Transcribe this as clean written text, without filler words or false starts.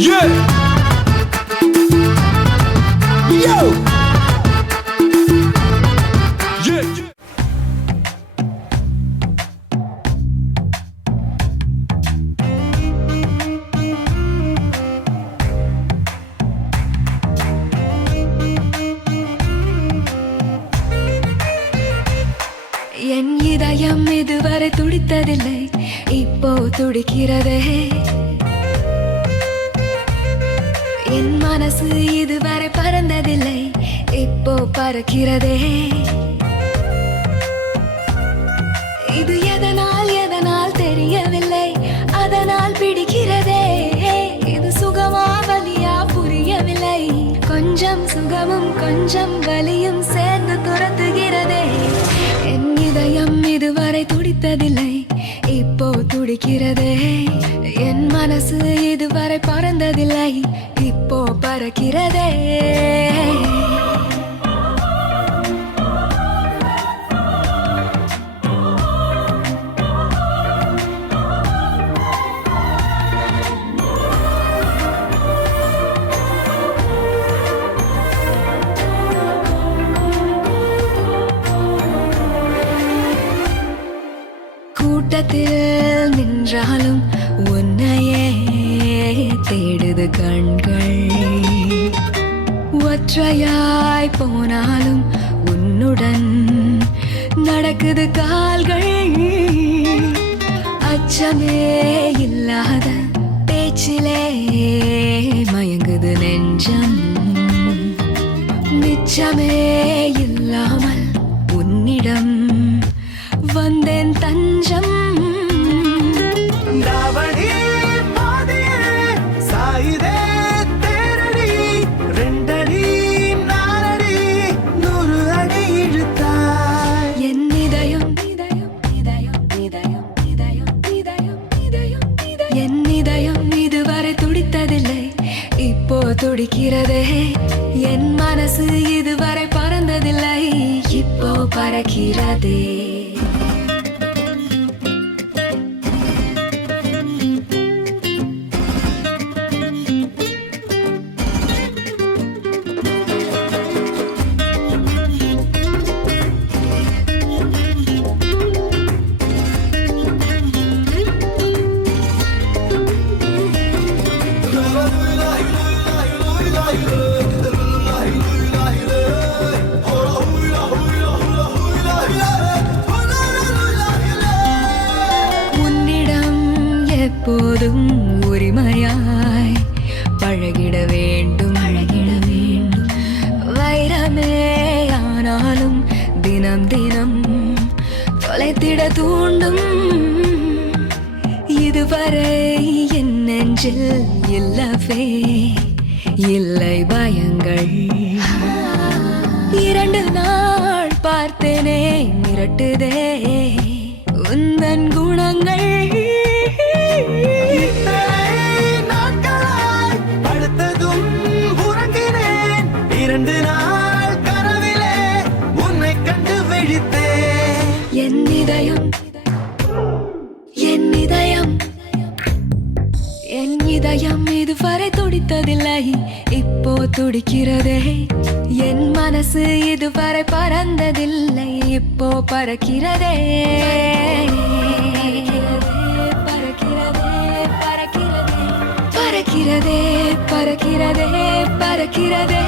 Yeah. Yo. Yeah. என் இதயம் இதுவரை துடித்ததில்லை, இப்போ துடிக்கிறதே. என் மனசு இதுவரை பறந்ததில்லை, இப்போ பறக்கிறதே. இது எதனால் தெரியவில்லை, அதனால் பிடிக்கிறதே. இது சுகமா வலியா புரியவில்லை, கொஞ்சம் சுகமும் கொஞ்சம் வலியும் சேர்ந்து துரத்துகிறதே. என் இதயம் இதுவரை துடித்ததில்லை, இப்போ துடிக்கிறதே. என் மனசு இதுவரை பறந்ததில்லை, இப்போ பறக்கிறதே. கூட்டத்தில் நின்றாலும் உன்னையே தேடுது கண்கள். ஒற்றையாய் போனாலும் உன்னுடன் நடக்குது கால்கள். அச்சமே இல்லாத பேச்சிலே மயங்குது நெஞ்சம். மிச்சமே இல்லாமல் உன்னிடம் வந்தேன் தஞ்சம். என் இதயம் இதுவரை துடித்ததில்லை, இப்போ துடிக்கிறதே. என் மனசு இதுவரை பறந்ததில்லை, இப்போ பறக்கிறதே. உன்னிடம் எப்போதும் உரிமையாய் பழகிட வேண்டும். வைரமே ஆனாலும் தினம் தினம் தொலைத்திட தூண்டும். இதுவரை என் நெஞ்சில் இல்லவே இல்லை பயங்கள். 2 நாள் பார்த்தேனே மிரட்டுதே உந்தன் குணங்கள். படுத்ததும் உறங்கினேன், 2 நாள் கனவிலே உன்னை கண்டு விழித்தேன். என் இதயம் என் இதயம் என் இதயம் இதுவரை துடித்ததில்லை, இப்போ துடிக்கிறதே. என் மனசு இதுவரை பறந்ததில்லை, இப்போ பறக்கிறதே. பறக்கிறதே பறக்கிறதே பறக்கிறதே பறக்கிறதே.